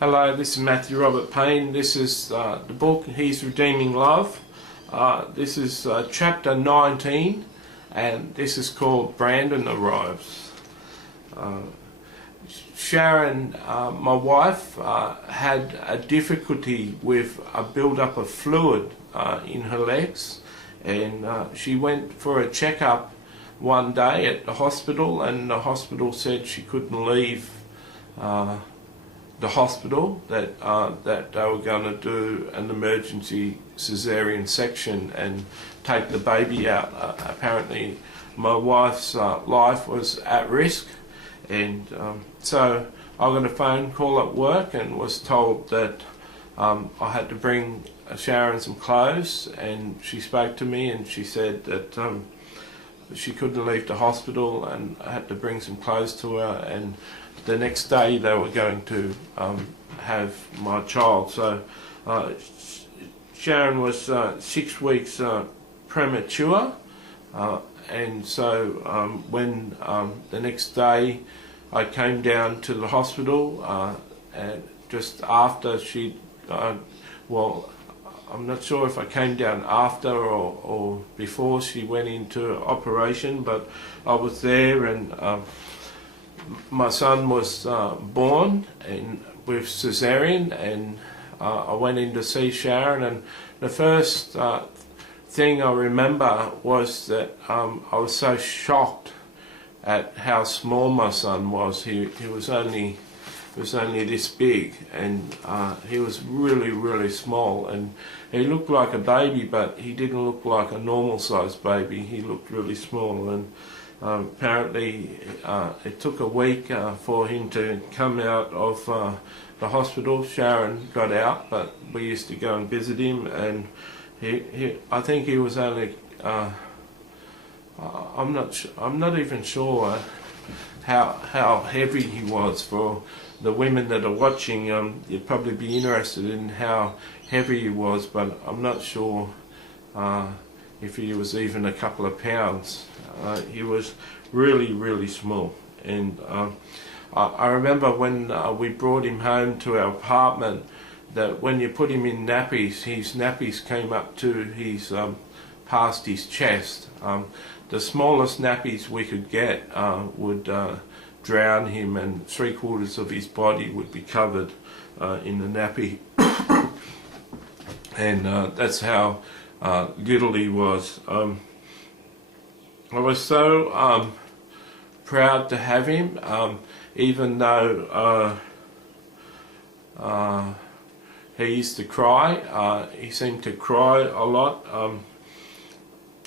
Hello, this is Matthew Robert Payne. This is the book, He's Redeeming Love. This is chapter 19, and this is called Brandyn Arrives. Sharon, my wife, had a difficulty with a build-up of fluid in her legs, and she went for a checkup one day at the hospital, and the hospital said she couldn't leave the hospital, that they were going to do an emergency caesarean section and take the baby out. Apparently my wife's life was at risk, and so I got a phone call at work and was told that I had to bring Sharon some clothes, and she spoke to me and she said that she couldn't leave the hospital and I had to bring some clothes to her, and the next day they were going to have my child. So Sharon was 6 weeks premature, and so when the next day I came down to the hospital, and just after she, well, I'm not sure if I came down after or before she went into operation, but I was there, and my son was born and with caesarean, and I went in to see Sharon, and the first thing I remember was that I was so shocked at how small my son was. He was only this big, and he was really small, and he looked like a baby, but he didn't look like a normal sized baby. He looked really small, and apparently it took a week for him to come out of the hospital. Sharon got out, but we used to go and visit him, and I think he was only I'm not even sure how heavy he was. For the women that are watching, you'd probably be interested in how heavy he was, but I'm not sure if he was even a couple of pounds. He was really small, and I remember when we brought him home to our apartment, that when you put him in nappies, his nappies came up to his past his chest. The smallest nappies we could get would drown him, and 3/4 of his body would be covered in the nappy. And that's how little he was. I was so proud to have him, even though he used to cry. He seemed to cry a lot.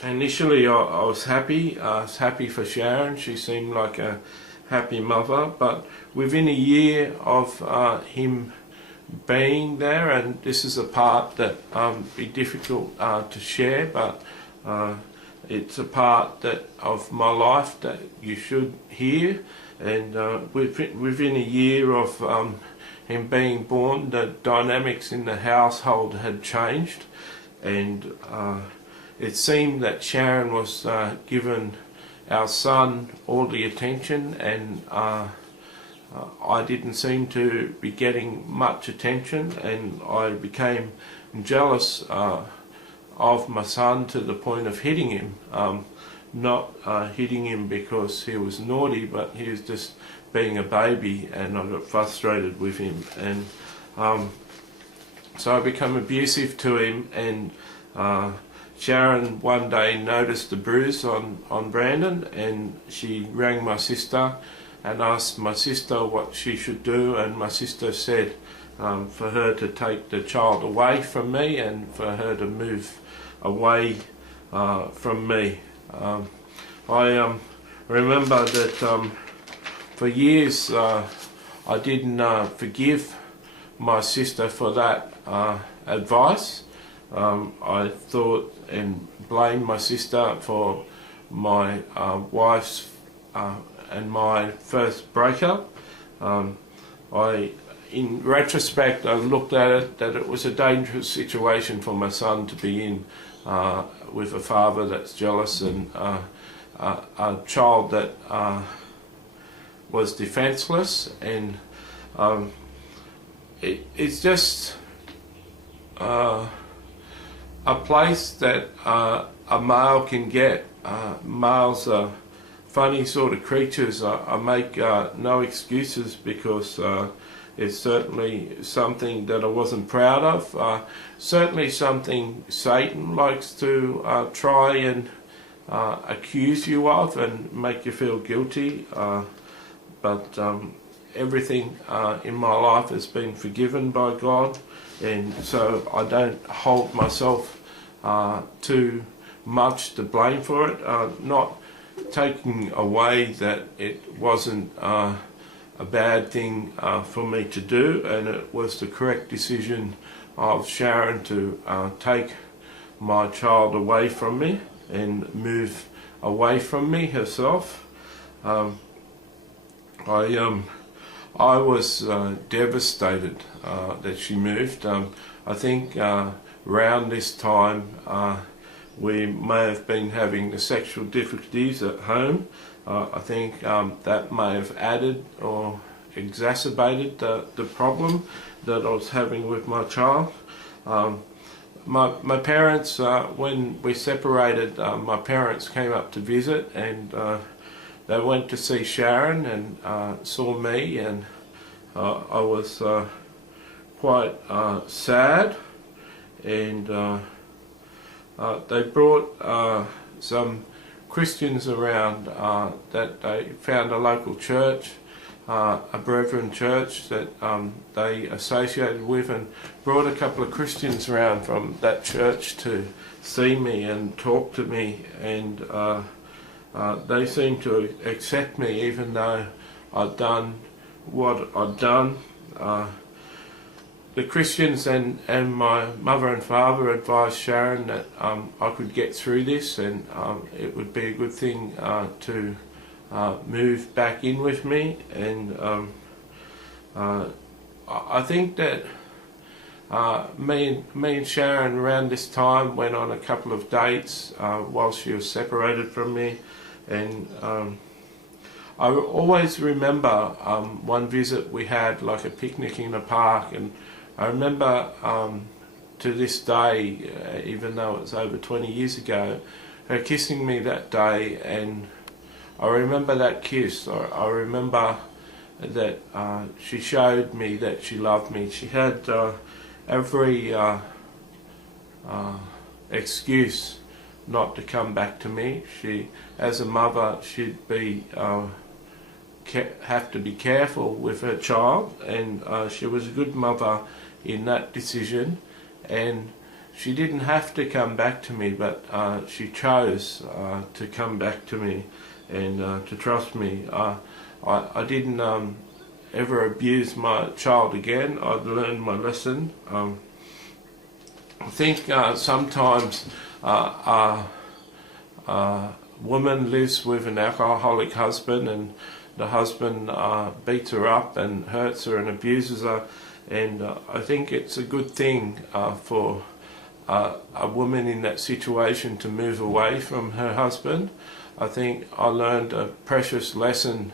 Initially I was happy. I was happy for Sharon. She seemed like a happy mother, but within a year of him being there, and this is a part that be difficult to share, but it's a part of my life that you should hear. And within a year of him being born, the dynamics in the household had changed, and it seemed that Sharon was given our son all the attention, and I didn't seem to be getting much attention, and I became jealous of my son to the point of hitting him. Not hitting him because he was naughty, but he was just being a baby, and I got frustrated with him, and so I became abusive to him. And Sharon one day noticed the bruise on Brandyn, and she rang my sister and asked my sister what she should do, and my sister said for her to take the child away from me and for her to move away from me. I remember that for years I didn't forgive my sister for that advice. I thought and blamed my sister for my wife's and my first breakup. In retrospect, I looked at it that it was a dangerous situation for my son to be in, with a father that's jealous, and a child that was defenseless. And it's just a place that a male can get. Males are funny sort of creatures. I make no excuses, because it's certainly something that I wasn't proud of. Certainly something Satan likes to try and accuse you of and make you feel guilty. But everything in my life has been forgiven by God, and so I don't hold myself too much to blame for it. Not taking away that it wasn't a bad thing for me to do, and it was the correct decision of Sharon to take my child away from me and move away from me herself. I was devastated that she moved. I think around this time we may have been having the sexual difficulties at home. I think that may have added or exacerbated the problem that I was having with my child. My parents, when we separated, my parents came up to visit, and they went to see Sharon and saw me, and I was quite sad, and they brought some Christians around that they found a local church, a Brethren church that they associated with, and brought a couple of Christians around from that church to see me and talk to me, and they seemed to accept me even though I'd done what I'd done. The Christians and my mother and father advised Sharon that I could get through this, and it would be a good thing to move back in with me. And I think that me and Sharon around this time went on a couple of dates while she was separated from me, and I always remember one visit we had, like a picnic in a park, and I remember to this day, even though it was over 20 years ago, her kissing me that day, and I remember that kiss. I remember that she showed me that she loved me. She had every excuse not to come back to me. She, as a mother, she'd be have to be careful with her child, and she was a good mother in that decision, and she didn't have to come back to me, but she chose to come back to me and to trust me. I didn't ever abuse my child again. I'd learned my lesson. I think sometimes a woman lives with an alcoholic husband, and the husband beats her up and hurts her and abuses her, and I think it's a good thing for a woman in that situation to move away from her husband. I think I learned a precious lesson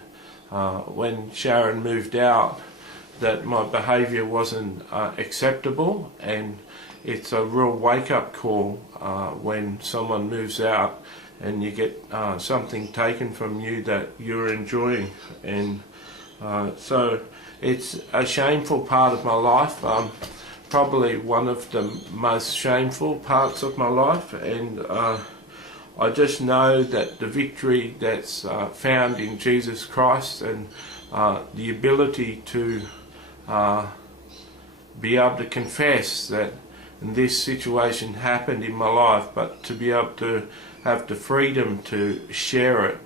when Sharon moved out, that my behaviour wasn't acceptable, and it's a real wake-up call when someone moves out and you get something taken from you that you're enjoying. And so it's a shameful part of my life, probably one of the most shameful parts of my life, and I just know that the victory that's found in Jesus Christ, and the ability to be able to confess that this situation happened in my life, but to be able to have the freedom to share it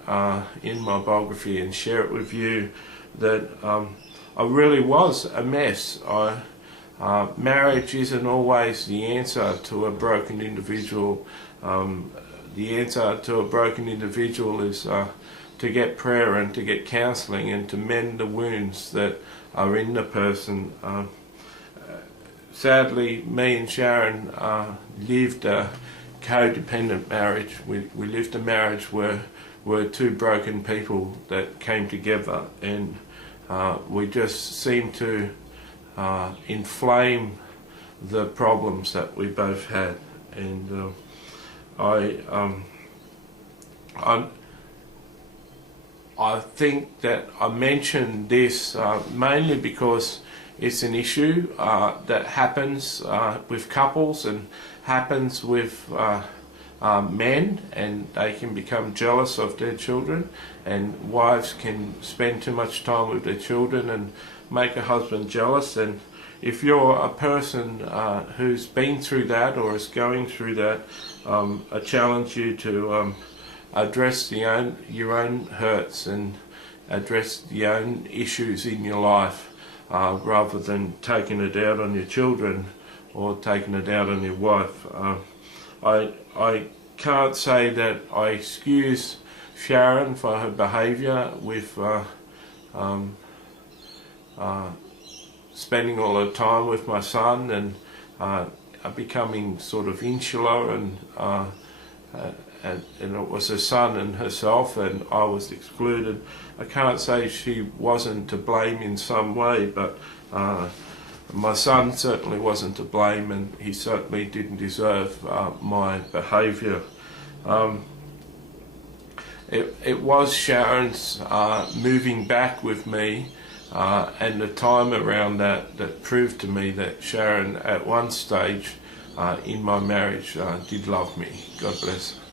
in my biography and share it with you, that I really was a mess. Marriage isn't always the answer to a broken individual. The answer to a broken individual is to get prayer and to get counselling and to mend the wounds that are in the person. Sadly, me and Sharon lived a codependent marriage. We lived a marriage where we're two broken people that came together, and we just seemed to inflame the problems that we both had. And I think that I mentioned this mainly because it's an issue that happens with couples and happens with men, and they can become jealous of their children, and wives can spend too much time with their children and make a husband jealous. And if you're a person who's been through that or is going through that, I challenge you to address your own hurts and address your own issues in your life, rather than taking it out on your children or taking it out on your wife. I can't say that I excuse Sharon for her behaviour with spending all her time with my son and becoming sort of insular, and it was her son and herself, and I was excluded. I can't say she wasn't to blame in some way, but my son certainly wasn't to blame, and he certainly didn't deserve my behaviour. It was Sharon's moving back with me and the time around that proved to me that Sharon at one stage in my marriage did love me. God bless.